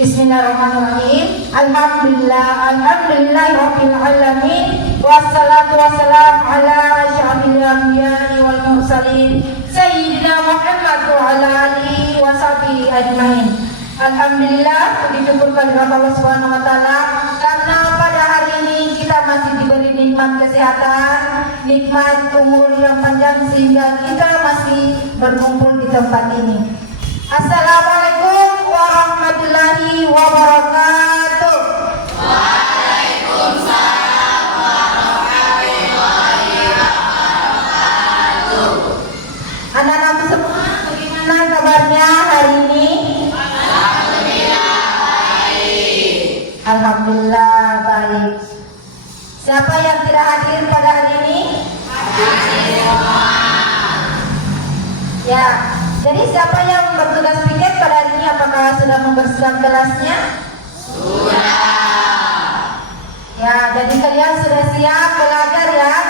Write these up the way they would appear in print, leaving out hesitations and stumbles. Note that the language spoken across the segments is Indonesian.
Bismillahirrahmanirrahim. Alhamdulillahirabbil alamin. Wassalatu wassalamu ala asyrafil anbiya'i wal mursalin sayyidina Muhammad wa ala alihi wa sahbihi ajmain. Alhamdulillah, puji syukur kehadirat Allah Subhanahu wa taala karena pada hari ini kita masih diberi nikmat kesehatan, nikmat umur yang panjang sehingga kita masih berkumpul di tempat ini. Assalamualaikum warahmatullahi wabarakatuh. Waalaikumsalam warahmatullahi wabarakatuh. Anak-anak semua, bagaimana kabarnya hari ini? Alhamdulillah baik. Alhamdulillah baik. Siapa yang tidak hadir pada hari ini? Ya. Jadi siapa yang bertugas piket pada hari ini? Apakah sudah membersihkan kelasnya? Sudah. Ya, jadi kalian sudah siap belajar ya?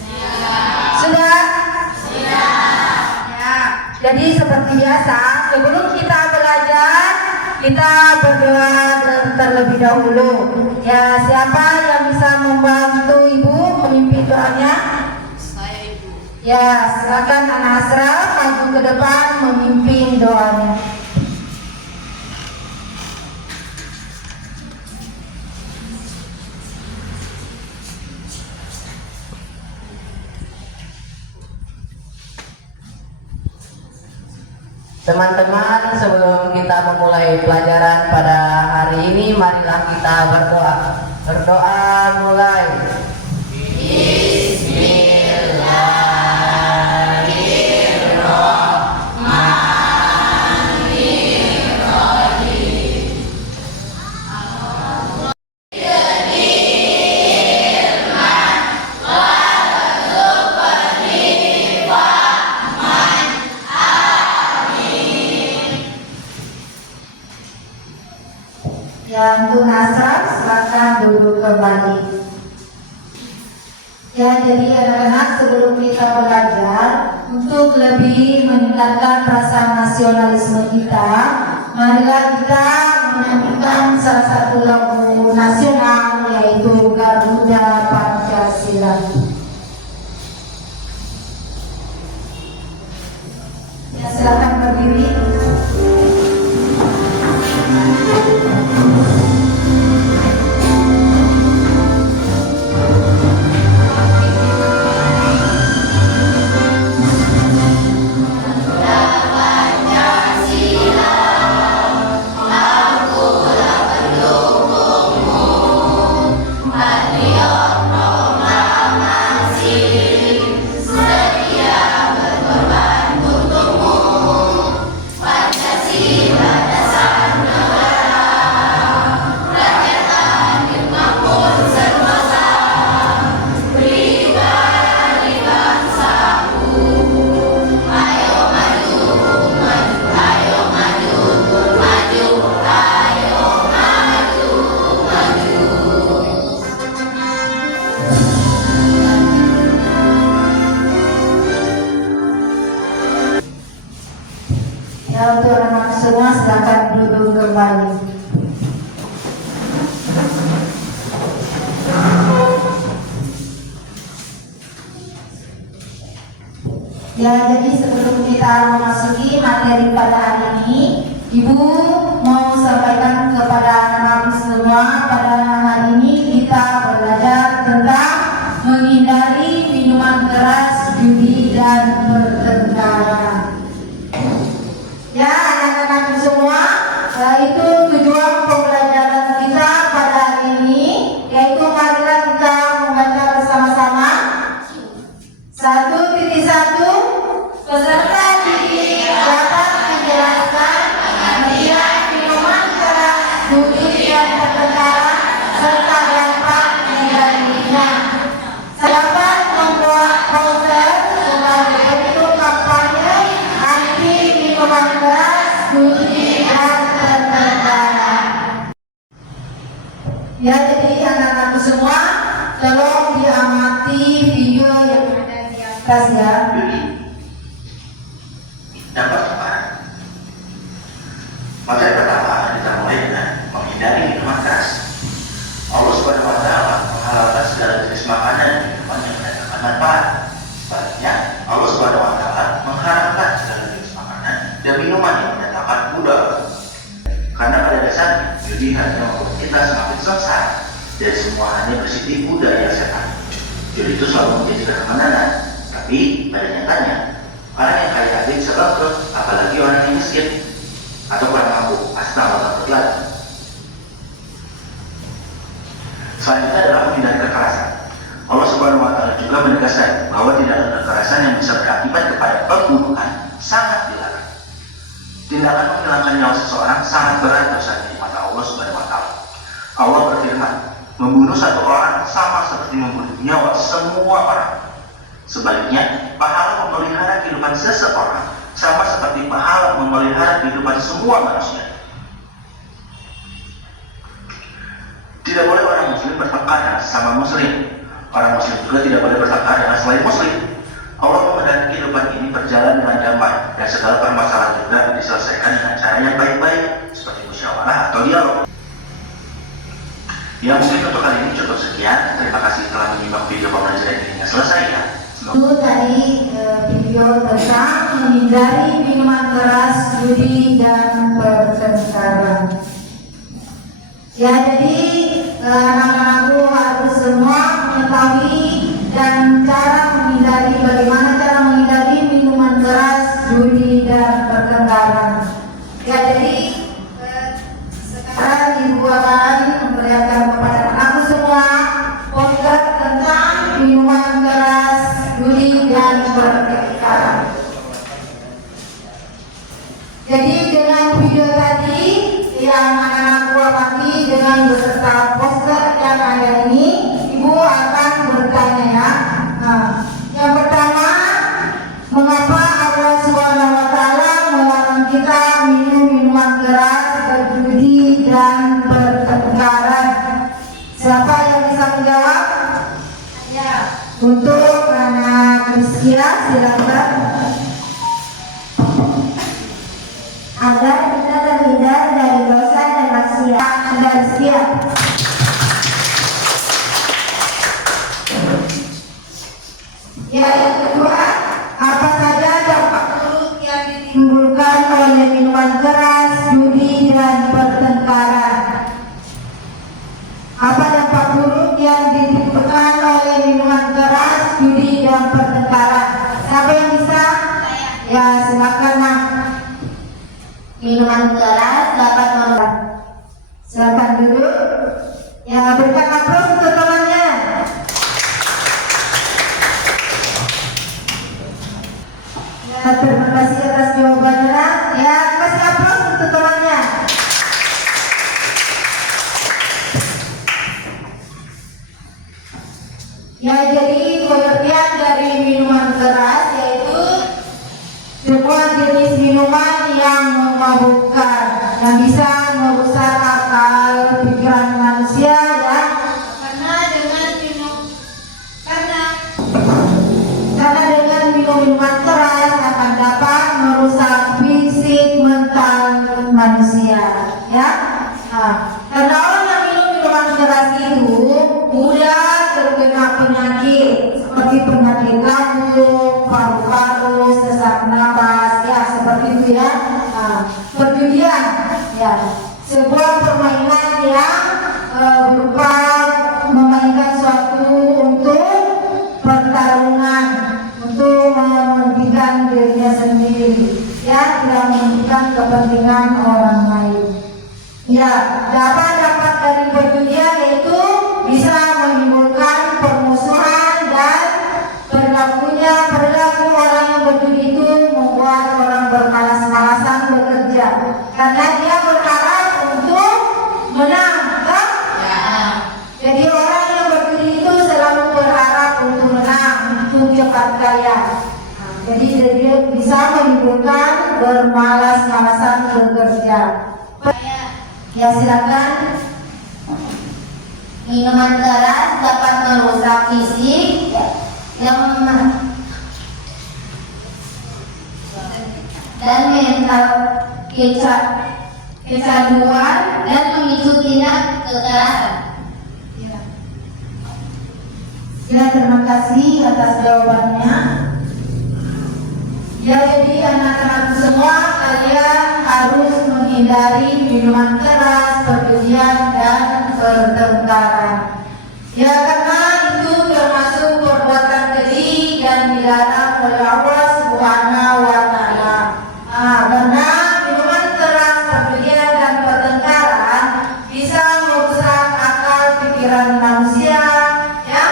Siap. Sudah? Siap. Ya. Jadi seperti biasa, sebelum kita belajar, kita berdoa terlebih dahulu. Ya, siapa yang bisa membantu Ibu memimpin doanya? Ya, silakan anak Asraf maju ke depan memimpin doanya. Teman-teman, sebelum kita memulai pelajaran pada hari ini, marilah kita berdoa. Berdoa mulai. Yang untuk Asraf, silakan duduk kembali. Ya, jadi anak-anak, sebelum kita belajar, untuk lebih meningkatkan rasa nasionalisme kita, marilah kita menyanyikan salah satu lagu nasional, yaitu Garuda Pancasila. Ya, silakan berdiri. Ya, untuk anak-anak semua silakan duduk kembali. Ya, jadi sebelum kita memasuki materi pada hari ini, Ibu mau sampaikan kepada anak-anak semua, pada hari ini kita belajar tentang menghindari minuman keras, judi, dan bertengkara. Ya, anak-anak semua, itu tujuan pembelajaran kita pada hari ini, yaitu marilah kita membaca bersama-sama. 1.1. Peserta didik dapat menjelaskan pengertian minuman keras, judi, dan bertengkara serta dampak negatifnya. Dapat membuat poster sebagai bentuk kampanye anti minuman keras, judi, dan bertengkara. Ya, jadi anak-anak semua, tolong diamati video yang ada di atas ya. Yang pertama, materi pertama kita mulai menghindari minuman keras. Allah Subhanahu wa Ta'ala menghalalkan segala jenis makanan dan minuman yang mendatangkan manfaat. Sebaliknya, Allah Subhanahu wa Ta'ala mengharamkan segala jenis makanan dan minuman yang mendatangkan mudarat. Karena pada dasarnya, judi hanya membuat kita semakin sengsara dan semua hanya bersifat budaya setan. Judi itu selalu menjadikan kemenangan, tapi pada nyatanya orang yang kaya tadi bisa bangkrut, apalagi orang yang miskin atau kurang mampu, pasti tambah bangkrut lagi. Selanjutnya adalah menghindari kekerasan. Allah Subhanahu wa Ta'ala juga menegaskan bahwa tidak ada kekerasan yang bisa berakibat kepada pembunuhan, sangat dilarang. Tindakan menghilangkan nyawa seseorang sangat berat dosanya di mata Allah Subhanahu wa Ta'ala. Allah berfirman, membunuh satu orang sama seperti membunuh nyawa semua orang. Sebaliknya, pahala memelihara kehidupan seseorang sama seperti pahala memelihara kehidupan semua manusia. Tidak boleh orang muslim bertengkar dengan sesama muslim. Orang muslim juga tidak boleh bertengkar dengan selain muslim. Allah menghendaki kehidupan ini berjalan dengan damai dan segala permasalahan juga diselesaikan dengan cara yang baik-baik seperti musyawarah atau dialog. Ya, mungkin untuk kali ini cukup sekian. Terima kasih telah menyimak video pembelajaran ini hingga selesai ya. Itu tadi video tentang menghindari minuman keras, judi, dan pertengkaran. Ya, jadi anak-anakku harus semua mengetahui dan cara menghindari, bagaimana cara menghindari minuman keras, judi, dan pertengkaran. Ya, jadi sekarang ibu akan memperlihatkan kepada anakku semua poster tentang minuman keras, judi, dan pertengkaran. Jadi dengan video tadi yang anak-anakku amati dengan beserta poster yang ada ini, ibu akan bertanya ya. Nah, yang pertama, mengapa Allah Subhanahu wa Ta'ala melarang kita minum minuman keras, berjudi, dan pertengkaran? Siapa yang bisa menjawab? Ya. Untuk anak Rizkia, silakan. Agar kita terhindar dari dosa dan maksiat. Anda siap? Ya, yang kedua, apa saja dampak buruk yang ditimbulkan oleh minuman keras, judi, dan pertengkaran? Apa dampak buruk yang ditimbulkan oleh minuman keras, judi, dan pertengkaran? Siapa yang bisa? Ya, silakan Nak. Minuman keras dapat merusak. Silakan duduk. Ya, berikan aplaus untuk temannya. Ya, terima kasih atas jawabannya. Ya, kasih aplaus untuk temannya. Ya, jadi pengertian dari minuman keras yaitu semua jenis minuman yang memabukkan, yang bisa merusak akal pikiran manusia ya. Karena dengan minuman keras akan dapat merusak fisik mental manusia ya. Nah, karena orang yang minum minuman keras itu mudah terkena penyakit seperti penyakit lambung, paru-paru, sesak napas ya, seperti itu ya. Nah, perjudian ya, sebuah permainan yang berupa memainkan suatu untuk pertarungan, untuk menghentikan dirinya sendiri ya, tidak menghentikan kepentingan orang lain. Ya, dapat dari perjudian yaitu bisa menimbulkan permusuhan dan perilaku orang yang berjudi itu membuat orang bermalas-malasan bekerja karena dia berharap untuk menang kan? Ya. Jadi orang yang berjudi itu selalu berharap untuk menang, untuk cepat kaya. Nah, jadi dia bisa menimbulkan bermalas-malasan bekerja. Ya, silakan. Minuman keras dapat merusak fisik dan mental kecanduan, dan memicu tindak kekerasan. Ya, terima kasih atas jawabannya. Ya, jadi anak-anak semua, kalian harus menghindari minuman keras, perjudian, dan pertengkaran. Ya, karena itu termasuk perbuatan keji dan dilarang oleh Allah Subhanahu wa Ta'ala. Karena minuman keras, perjudian, dan pertengkaran bisa merusak akal pikiran manusia, ya,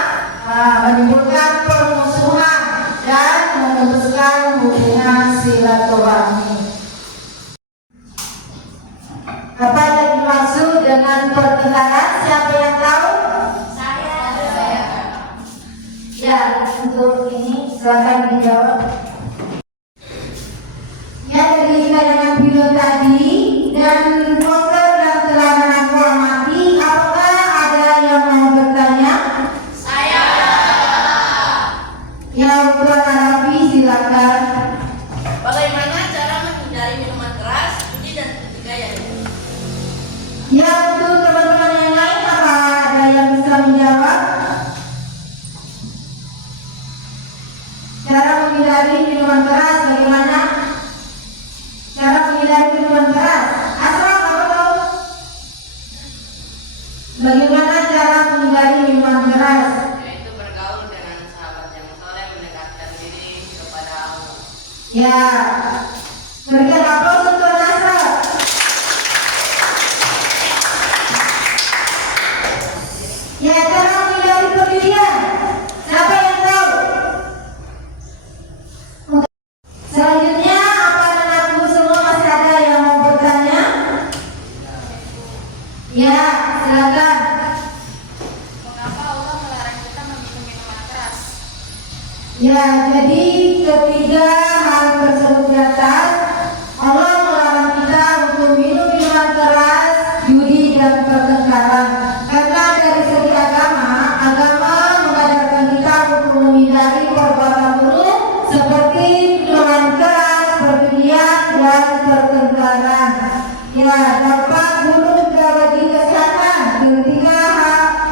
menimbulkan permusuhan dan memutuskan hubungan silaturahmi. Apa yang dimaksud dengan pertengkaran? Siapa yang tahu? Saya. Ya, untuk ini silakan dijawab. Ya, dari tayangan video tadi dan poster yang telah menantu amati, apakah ada yang mau bertanya? Saya. Ya, untuk Arabi silakan. Bagaimana cara menghindari minuman keras, judi dan pertikaian? Ya, untuk teman-teman yang lain, apa ada yang bisa menjawab? Cara menghindari minuman keras bagaimana? Cara menghindari minuman keras. Asal apa tahu? Bagaimana cara menghindari minuman keras? Yaitu bergaul dengan sahabat yang soleh, mendekatkan diri kepada Allah. Ya, berikan aplaus untuk Nasra. Ya, cara menghindari perjudian. Siapa yang tahu? Selanjutnya, apa anakku semua masih ada yang mau bertanya? Ya, silakan. Mengapa Allah melarang kita meminum minuman keras? Ya, jadi ketiga hal tersebut di atas, Allah melarang kita untuk minum minuman keras, judi, dan pertengkaran. Karena dari segi agama mengajarkan kita untuk menghindari perbuatan buruk seperti minuman keras, perjudian, dan pertengkaran. Ya, dapat buruk juga bagi kesehatan. Ketiga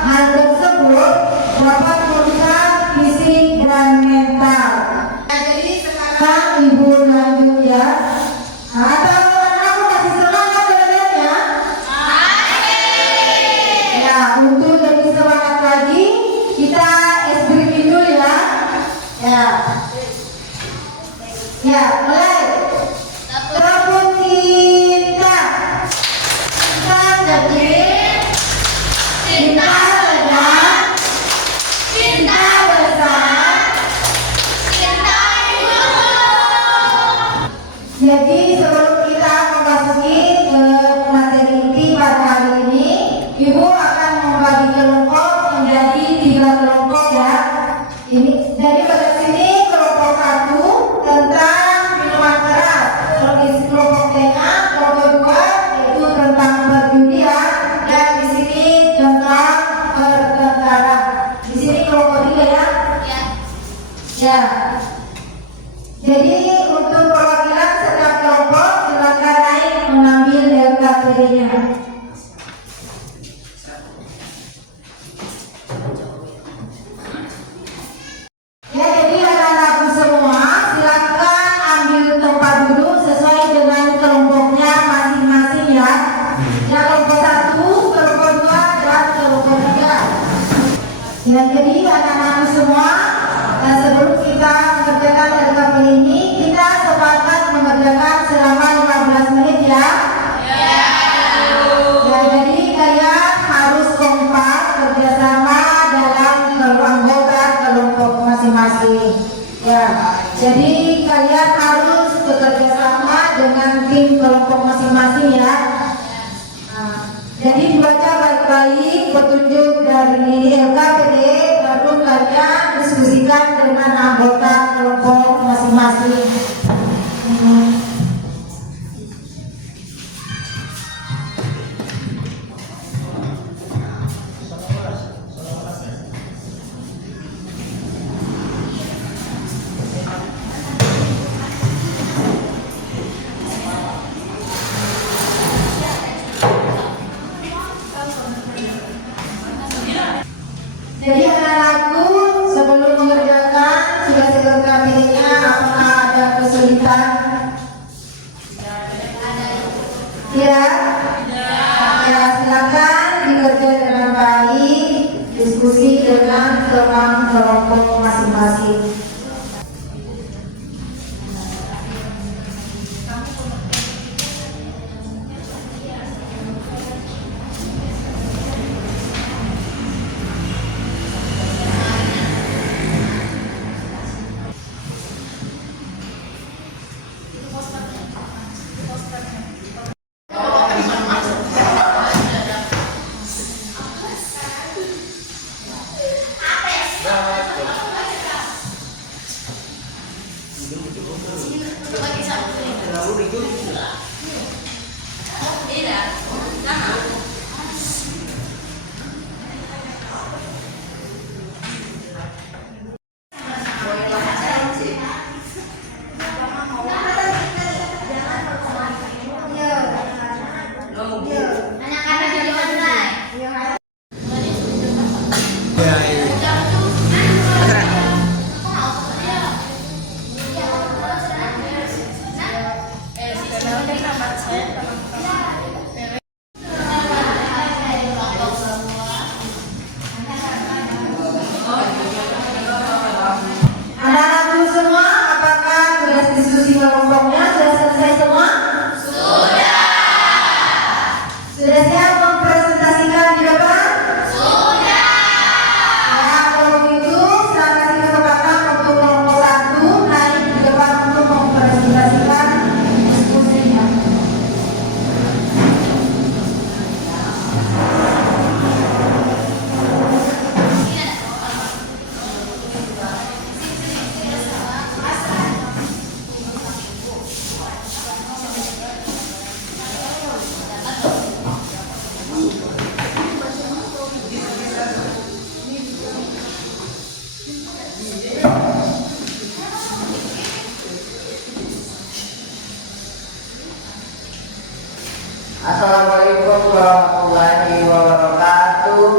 hal tersebut dapat merusak fisik dan mental. Jadi sekarang ibu lanjut ya. Atau anakku masih semangat belajarnya? Ya, untuk lebih semangat lagi, kita breaking dulu ya. Ya. Ya, mulai. Tepuk cinta. Cinta kecil. Cinta sedang. Cinta besar. Jadi sebelum kita memasuki ke materi inti pada hari ini, Ibu akan membagi kelompok menjadi 3 kelompok ya. Ini jadi pada sini kelompok 1 tentang minuman keras, kelompok tengah, kelompok 2 yaitu tentang perjudian, dan di sini tentang pertengkaran. Di sini kelompok 3 ya. Ya. Jadi untuk perwakilan setiap kelompok silakan naik mengambil LKPD-nya. Ya, jadi anak-anakku semua silakan ambil tempat duduk sesuai dengan kelompoknya masing-masing ya. Ya, kelompok 1, kelompok 2, dan kelompok 3. Ya, jadi anak-anakku semua, sebelum kita mengerjakan LKP ini, kita sepakat mengerjakan selama 15 menit ya. Ya, jadi kalian harus kompak kerjasama dalam anggota kelompok masing-masing. Ya, jadi kalian harus bekerja sama dengan tim kelompok masing-masing ya. Jadi dibaca baik-baik petunjuk dari LKPD, baru kalian diskusikan dengan anggota kelompok masing-masing. kelompok masing-masing. Anak-anakku semua, apakah tugas diskusi kelompoknya sudah selesai semua? Sudah siap mempresentasikan di depan? Ya, kalau begitu saya kasih kesempatan untuk kelompok 1 naik di depan untuk mempresentasikan diskusinya. Assalamualaikum warahmatullahi wabarakatuh.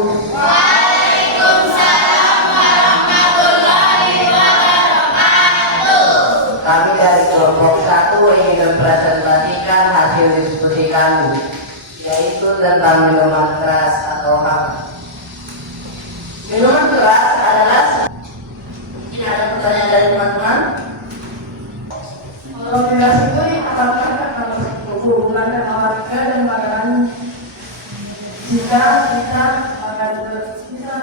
Kami dari kelompok 1 ingin mempresentasikan hasil diskusi kami, yaitu tentang minuman keras atau HAM. Minuman keras adalah. Ini ada pertanyaan dari teman-teman. Kalau kelas itu apakah hubungan olahraga dan makanan jika kita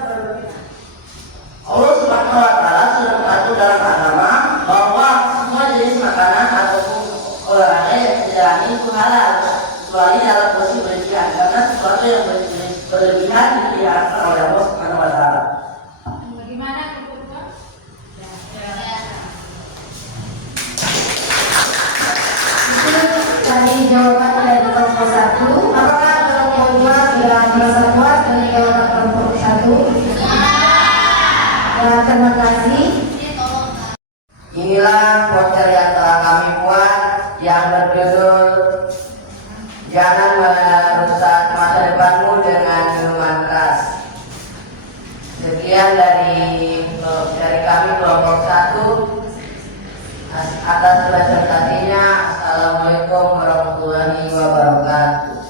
berbeda? Allah Subhanahu wa Ta'ala sudah mengatur dalam agama bahwa semua jenis makanan ataupun olahraga yang dijalani itu halal, kecuali dalam posisi berlebihan, karena sesuatu yang berlebihan dilarang oleh Allah Subhanahu wa Ta'ala. Bagaimana kedua? Tadi jawaban dari kelompok 1. Apakah kelompok 2 sudah merasa puas dari jawaban kelompok 1? Ya, terima kasih. Inilah poster yang telah kami buat yang berjudul "Jangan merusak masa depanmu dengan minuman keras". Sekian dari kami kelompok 1. Atas presentasinya, Assalamualaikum warahmatullahi wabarakatuh.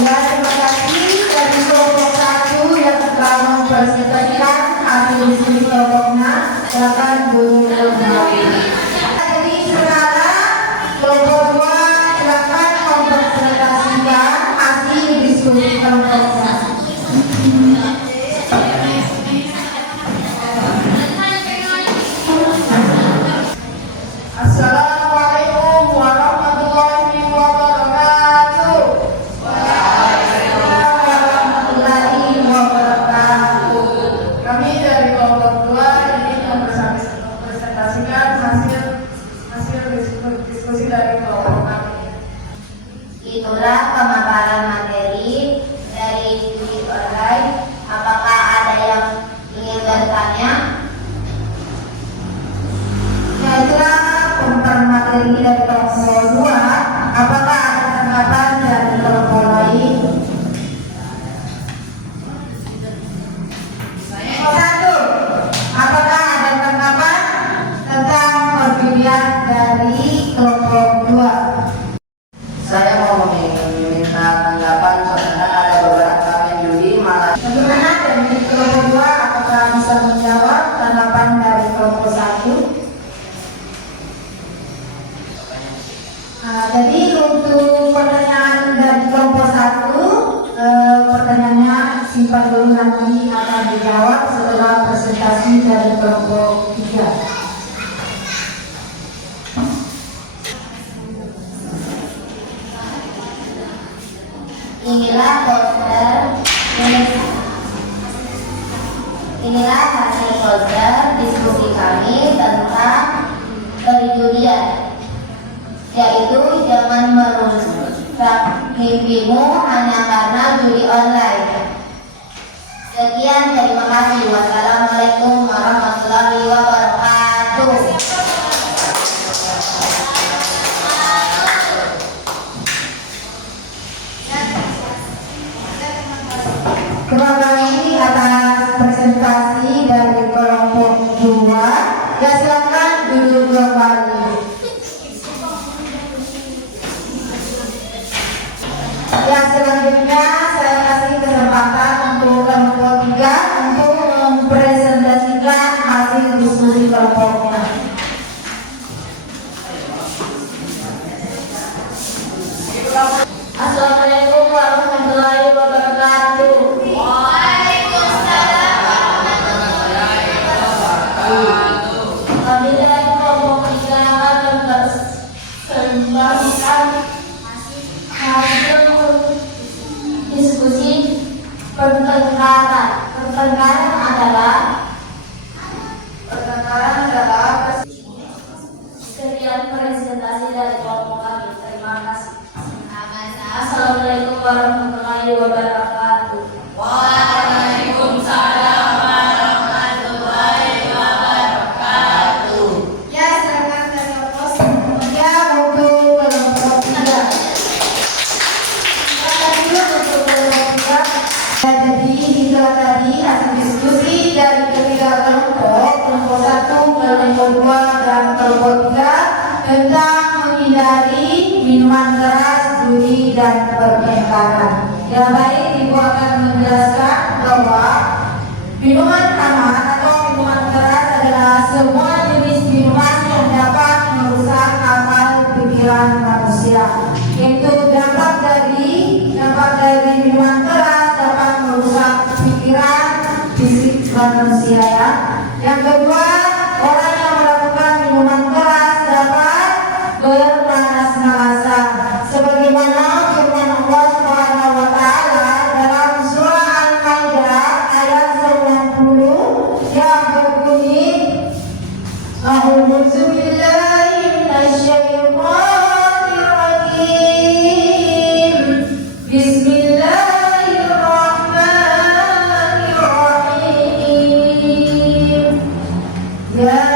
Ya, terima kasih dari kelompok 1 yang telah mempresentasikan hasil diskusi kelompoknya. Silakan Bu Nurul. Jadi sekarang kelompok 2 silakan mempresentasikan hasil diskusi kelompoknya. Assalamualaikum warahmatullahi wabarakatuh. Warahmatullahi wabarakatuh. Kami dari kelompok 2 ingin mempresentasikan hasil diskusi dari kelompok kami. Itulah pemaparan materi dari studi online. Apakah ada yang ingin bertanya? Ya, itulah pemaparan materi dari kelompok 2. Apakah ada tanggapan dari kelompok lain? Satu. Apakah ada tanggapan tentang perjudian dari kelompok 2? Saya mau meminta tanggapan saudara Jadi untuk pertanyaan dari kelompok 1, pertanyaannya simpan dulu, nanti akan dijawab setelah presentasi dari kelompok 3. Inilah hasil poster diskusi kami tentang perjudian, yaitu jangan merusak mimpimu hanya karena judi online. Sekian, terima kasih. Wassalamualaikum warahmatullahi wabarakatuh. Terima kasih atas presentasi dari kelompok 2. Ya, silakan duduk kembali. Ya, selanjutnya saya kasih kesempatan untuk kelompok 3 untuk mempresentasikan hasil diskusi kelompoknya. Assalamualaikum warahmatullahi wabarakatuh. Waalaikumsalam warahmatullahi wabarakatuh. Kami dari kelompok 3 akan mempersembahkan hasil diskusi pertengkaran. Pertengkaran adalah sekian presentasi dari kelompok kami. Terima kasih. Assalamualaikum warahmatullahi wabarakatuh. Waalaikumsalam warahmatullahi wabarakatuh. Ya, silakan dari pos. Ya, untuk kelompok 3. Jadi itulah tadi hasil diskusi dari ketiga kelompok 1, kelompok 2, dan kelompok 3 tentang menghindari minuman keras, judi, dan pertengkaran. Ya, baik, Ibu akan menjelaskan bahwa minuman aman atau minuman keras adalah semua jenis minuman yang dapat merusak akal pikiran manusia. Yaitu dampak dari minuman keras dapat merusak pikiran fisik manusia, ya. Yang kedua, orang yang melakukan minuman keras dapat bermalas-malasan, sebagaimana firman Allah Subhanahu wa taala dalam surah Al-Maidah ayat 90 yang berbunyi, A'udzu billahi minasyaitonir rajim. Bismillahirrahmanirrahim. Ya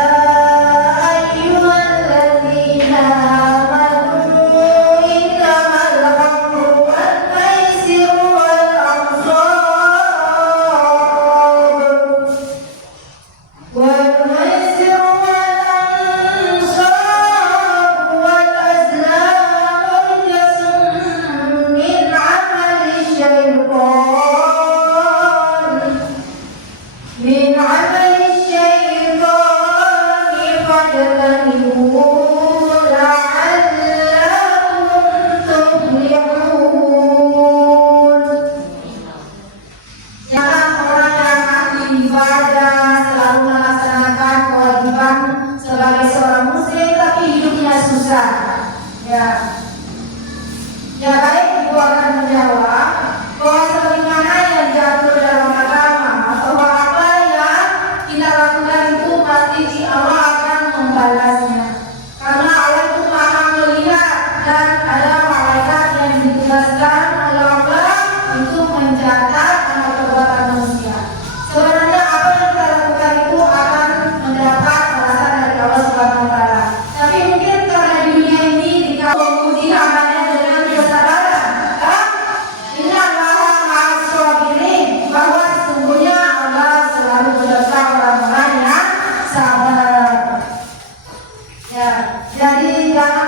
sebagai seorang muslim tapi hidupnya susah. Ya baik, Ibu akan menjawab bahwa sebagaimana yang diatur dalam agama, bahwa apa yang kita lakukan itu pasti Allah akan membalasnya. Karena Allah itu Maha melihat dan ada malaikat yang ditugaskan oleh Allah untuk mencatat amal perbuatan manusia. Sebenarnya apa yang kita lakukan itu akan mendapat balasan dari Allah Subhanahu wa taala. Tapi mungkin karena di dunia ini diuji amalnya dengan kesabaran. Ini adalah ma'as-sabirin, bahwa sesungguhnya Allah selalu beserta orang-orang yang sabar. Ya, jadi jangan